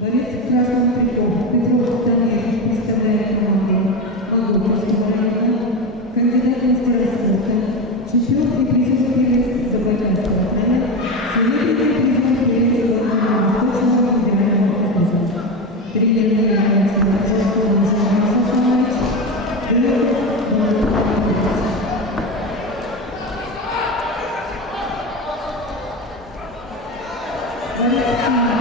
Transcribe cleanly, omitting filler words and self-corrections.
Борис Красный Петров Данил представляет команду Вологодского района, кандидат мастера спорта, четвертый призовый билет Забайкальского края, судебный призовый билет Восточного федерального округа. Тренер Владимир Александрович, Борис